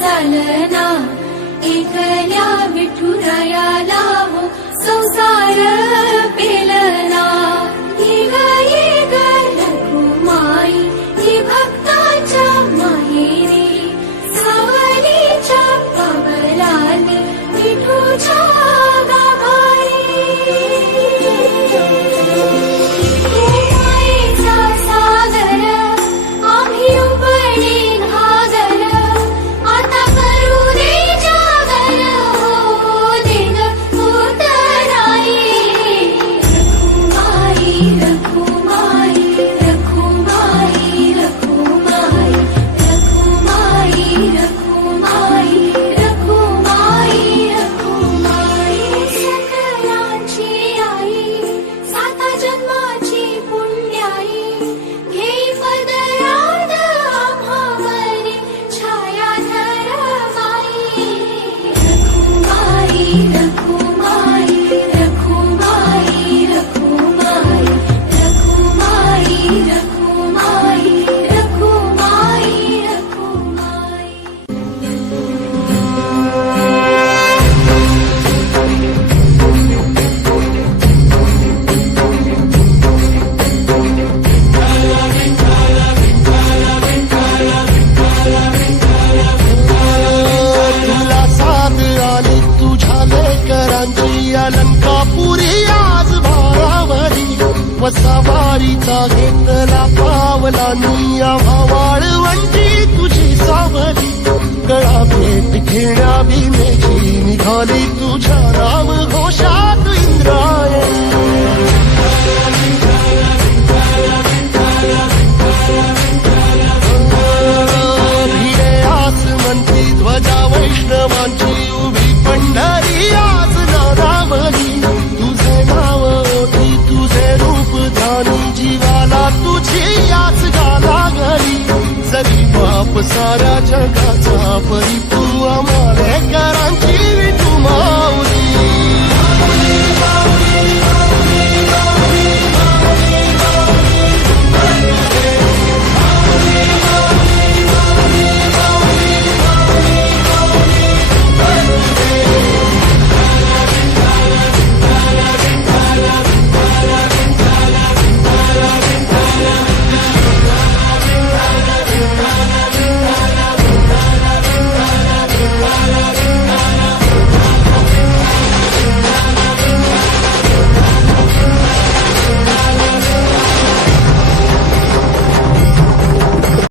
चालना एकल्या विठुरायाला सवारीचा घेतला पावला. निया भावाळ वंची तुझी सावली. गळा भेट घेणा भी kurtar